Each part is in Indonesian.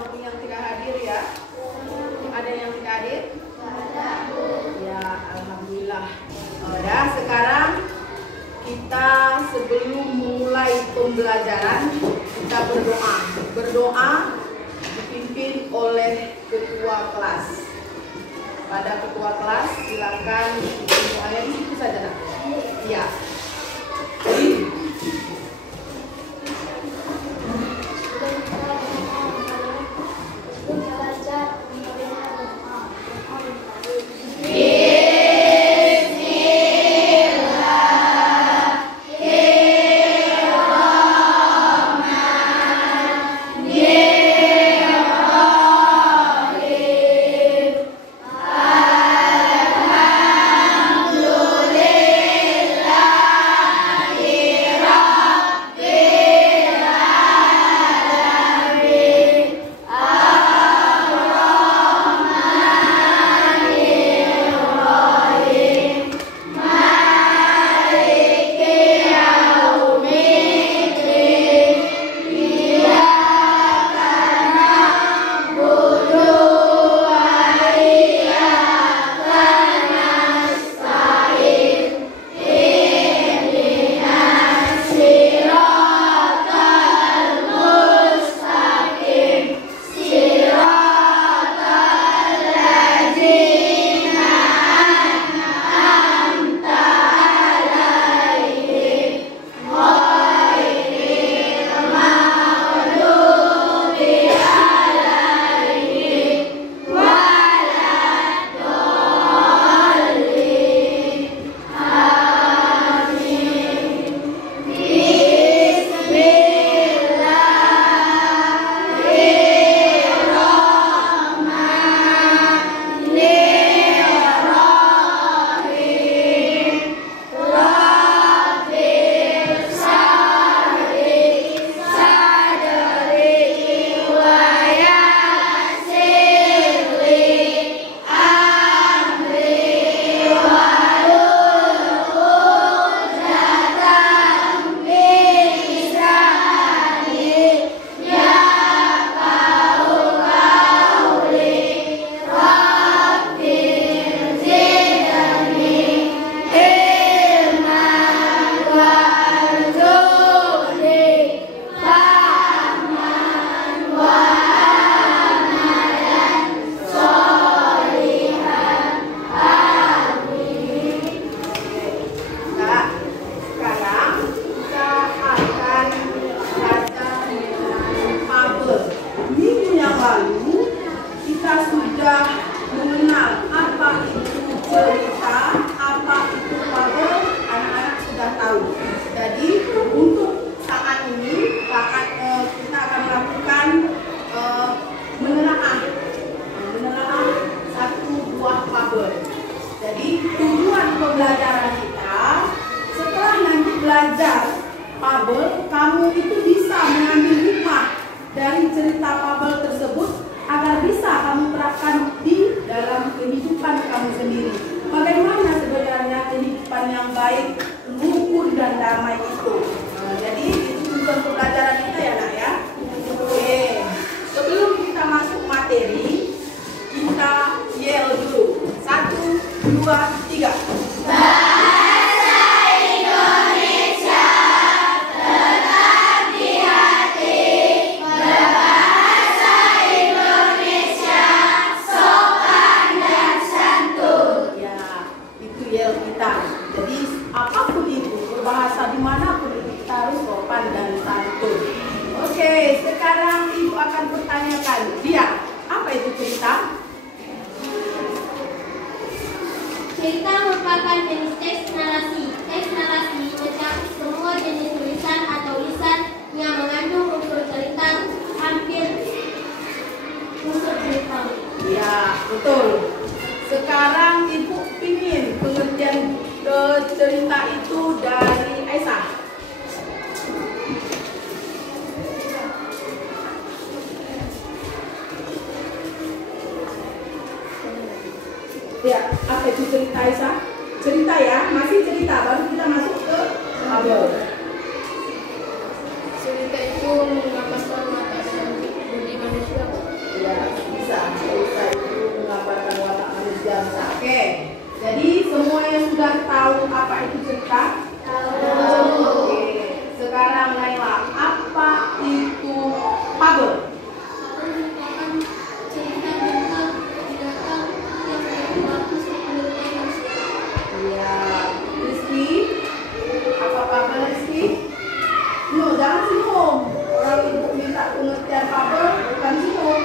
maupun yang tidak hadir ya? Ada yang tidak hadir? Ya, alhamdulillah. Ya, sekarang kita sebelum mulai pembelajaran kita berdoa. Berdoa dipimpin oleh ketua kelas. Pada ketua kelas silakan doanya di situ saja, Nak. Ya. Cerita merupakan jenis teks narasi. Teks narasi mencakup semua jenis tulisan atau lisan yang mengandung unsur cerita, hampir unsur cerita. Ya, betul. Sekarang Ibu ingin pengertian cerita itu dari Aisyah. Ya, apa itu cerita Aisyah? Cerita ya, masih cerita, baru kita masuk ke fabel. Cerita itu menggambarkan watak dan budi manusia. semuanya sudah tahu apa itu cerita? Oke. Sekarang Naila, apa itu fabel? Iya. Rizky, apa fabel Rizky? No, jangan senyum. Orang ibu minta pengertian fabel, bukan senyum.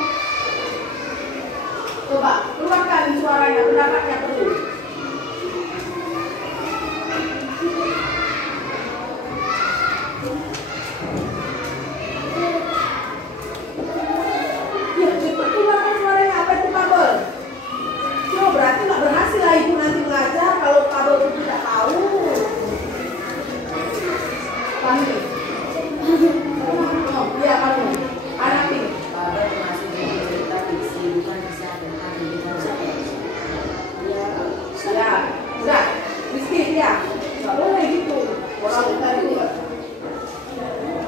Coba keluarkan suaranya, pendapatnya perlu. Ya, cepat keluarkan suaranya. Apa itu fabel? Coba berarti nggak berhasil lah ibu nanti mengajar kalau fabel itu tidak tahu. Pahmi? Oh, iya kamu. Anak ini. Fabel termasuk jenis cerita fiksi, bukan kisah tentang kehidupan sehari. Ya, udah. Rizky, ya. Nggak boleh gitu. Orang tadi juga.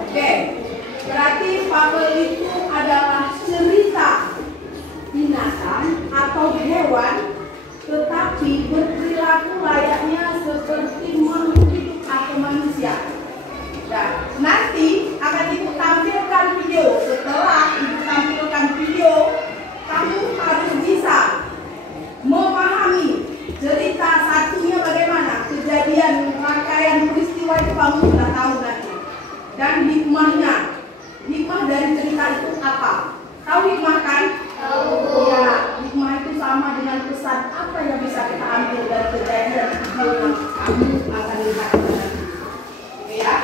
Oke. Berarti fabel itu adalah cerita binatang atau hewan, tetapi berperilaku layaknya seperti makhluk hidup atau manusia. Nah, nanti akan ibu tampilkan video. Setelah ibu tampilkan video, kamu harus bisa memahami cerita satunya bagaimana, kejadian rangkaian peristiwa itu kamu sudah tahu nanti. Dan hikmahnya, hikmah dari cerita itu apa? Tahu hikmah kan? Tahu. Ya, hikmah itu sama dengan pesan apa yang bisa kita ambil dari kejadian video yang kamu akan lihat nanti. Oke ya?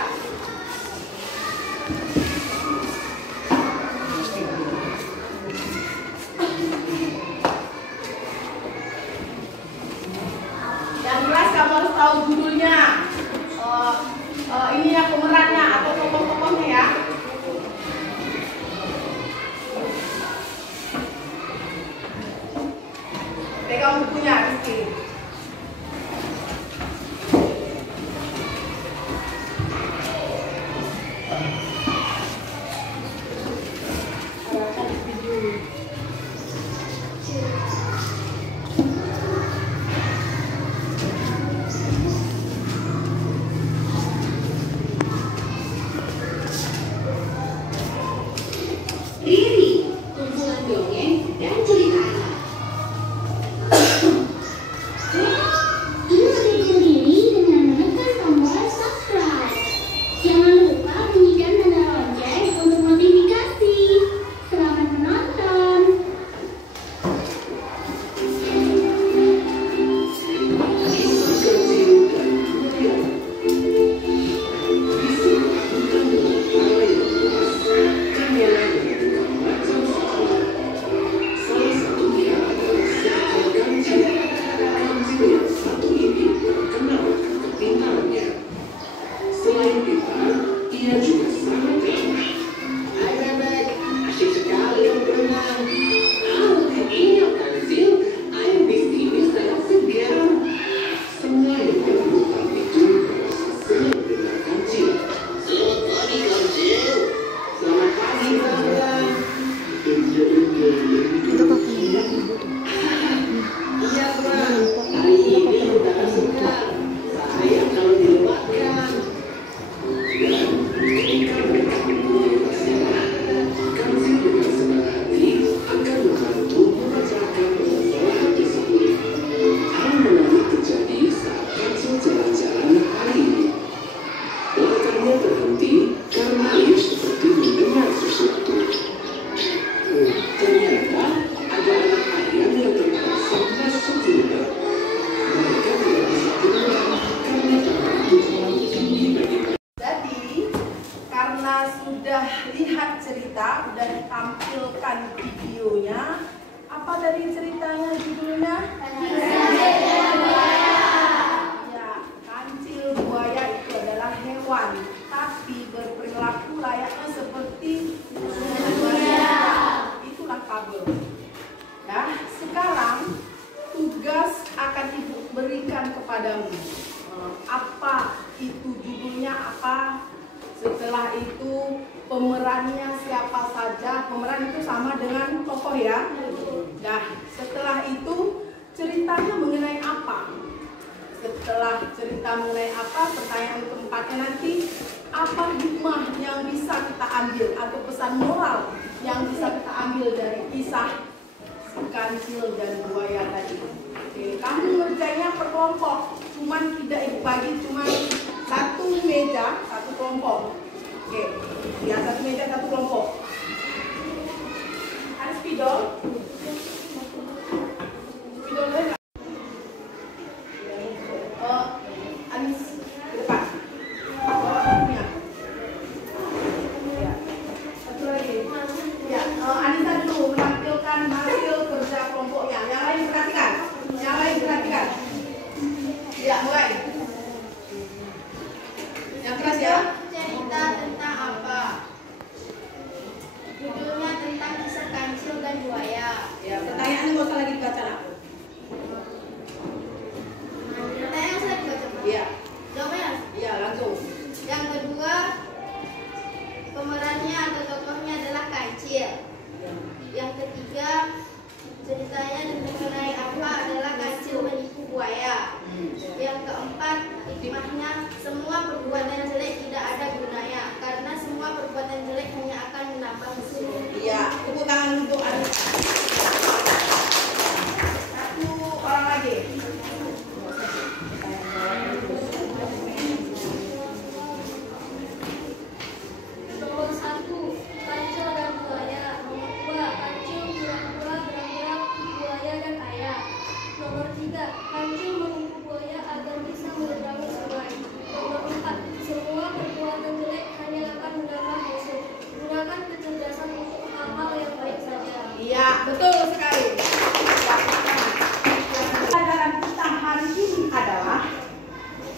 Yang jelas kamu harus tahu judulnya, ini ya pemerannya atau tokoh-tokohnya ya. Pegang bukunya, Rizky. Riri, kumpulan dongeng dan cerita anak. Yuk dukung Riri dengan menekan tombol subscribe. Jangan lupa bunyikan tanda lonceng untuk notifikasi. Selamat menonton. Selain itu, ia juga sangat ramah. Hai bebek, asyik sekali kamu berenang. Iya kan Zil, air di sini sangat segar. Semua yang berhutang itu merasa senang dengan kancil. Selamat pagi kancil. Selamat pagi bangga. Iya bang, hari ini udara segar. Sayang kalau dilebatkan. Ketika mereka mempunyai masalah, kancil dengan senang hati akan membantu memecahkan permasalahan tersebut. Hal menarik terjadi saat kancil jalan-jalan hari ini. Langkahnya terhenti karena ia seperti mendengar sesuatu. Ternyata ada anak ayam yang terpaksa masuk lubang. Mereka tidak bisa keluar karena tanah itu terlalu tinggi bagi mereka. Jadi, karena sudah lihat cerita, sudah ditampilkan videonya, apa dari ceritanya judulnya? Ya, kancil buaya itu adalah hewan, tapi berperilaku layaknya seperti manusia. Itulah fabel. Ya, sekarang tugas akan ibu berikan kepadamu. Apa itu judulnya apa? Setelah itu pemerannya siapa saja? Pemeran itu sama dengan tokoh ya. Nah, setelah itu ceritanya mengenai apa? setelah cerita mengenai apa, pertanyaan keempatnya nanti, apa hikmah yang bisa kita ambil atau pesan moral yang bisa kita ambil dari kisah si kancil dan buaya tadi. Oke, kamu ngerjainnya per kelompok, cuman tidak dibagi cuma satu meja, satu kelompok. Oke, ya satu meja, satu kelompok. Ada spidol? Spidol boleh nggak? Anis ke depan. Punya. Ya. Satu lagi. Ya, Anissa dulu menampilkan hasil kerja kelompoknya. Yang lain perhatikan. Yang lain perhatikan. Ya, mulai. Yang keras ya. Cerita tentang apa? Judulnya tentang kisah kancil dan buaya. Ya, pertanyaannya nggak usah lagi dibaca aku. Pertanyaan saya dibaca. Iya. Jawabnya. Iya, langsung. Yang kedua, pemerannya atau tokohnya adalah kancil. Yang ketiga, ceritanya mengenai apa adalah kancil menipu buaya. Yang keempat, hikmahnya semua perbuatan jelek tidak ada gunanya karena semua perbuatan jelek hanya akan menambah musuh. Iya, tepuk tangan untuk Anissa. Satu orang lagi. Nomor 1, kancil dan buaya. Nomor 2, kancil pura-pura bergerak buaya dan kaya. Nomor 3, kancil menipu buaya agar bisa menyeberangi sungai. Nomor 4, semua perbuatan jelek hanya akan menambah musuh. Gunakan kecerdasan untuk hal-hal yang baik saja. Iya, betul sekali. Pelajaran kita hari ini adalah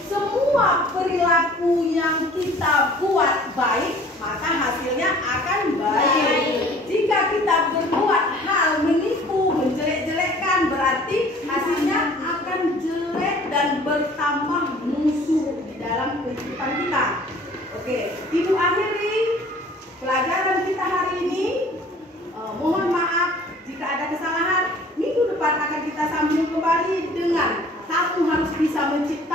semua perilaku yang kita buat baik, maka hasilnya akan baik. Jika kita berbuat hal menipu, menjelek-jelekkan, berarti hasilnya akan jelek dan bertambah musuh di dalam kehidupan kita. Oke, Ibu akhiri pelajaran kita hari ini. Mohon maaf jika ada kesalahan. Minggu depan akan kita sambung kembali dengan kamu harus bisa menciptakan